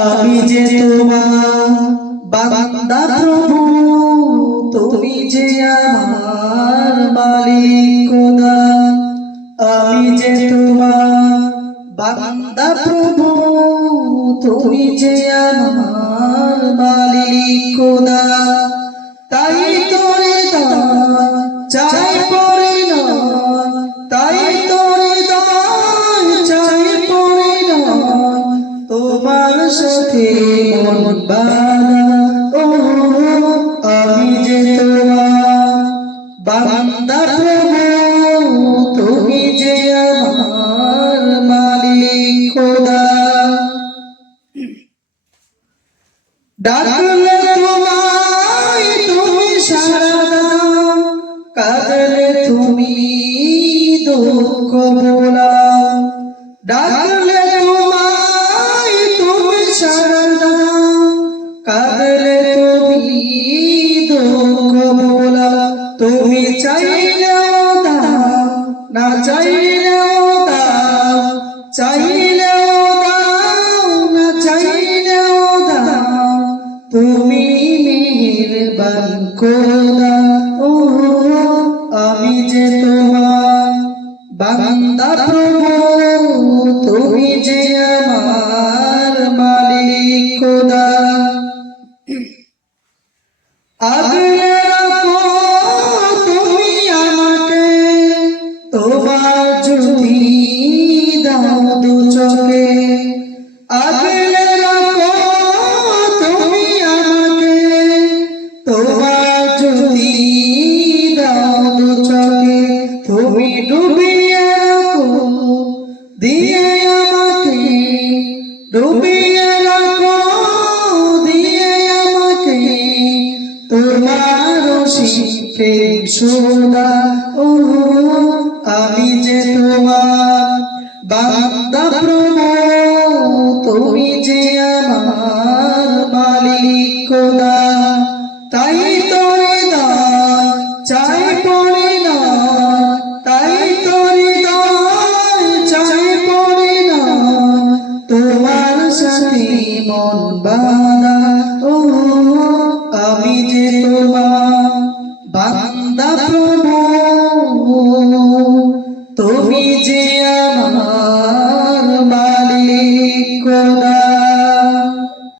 আমি যে তোমার বান্দা প্রভু, তুমি যে আমার মালিক খোদা। আমি যে তোমার বান্দা প্রভু, তুমি যে আমার মালিক খোদা। তাই তোরে চাই পড়ে না, তাই তোরে চাই পড়ে না, তোমার সাথে মন বাঁধা। ও আমি যে তোমার বান্দা প্রভু, তুমি যে আমার মালিক খোদা। ডাকলে তোমায় তুমি সাড়া দাও, কাঁদলে তুমি দুঃখ ভোলাও। ডাকলে তোমায় তুমি সাড়া দাও, কাঁদলে তুমি দুঃখ ভোলাও। তুমি চাইলেও দাও, না চাইলেও দাও, চাইলেও দাও, না চাইলেও দাও, তুমি মেহেরবান খোদা। ও আমি যে তোমার বান্দা প্রভু, তুমি যে আমার মালিক খোদা। আগলে রাখো তুমি আমাকে, তোমার জ্যোতি দাও দু চোখে। আগলে রাখো তুমি আমাকে, তোমার জ্যোতি দাও দু চোখে। তুমি ডুবিয়ে রাখো দিয়ে আমাকে, ডুবিয়ে রাখো দিয়ে আমাকে, তোমার প্রেম সোনা। ও আমি যে তোমার বান্দা প্রভু, তুমি যে আমার মালিক খোদা। তাই তোরে চাই পড়ে না, তাই তোরে চাই পড়ে না, তোমার সাথে মন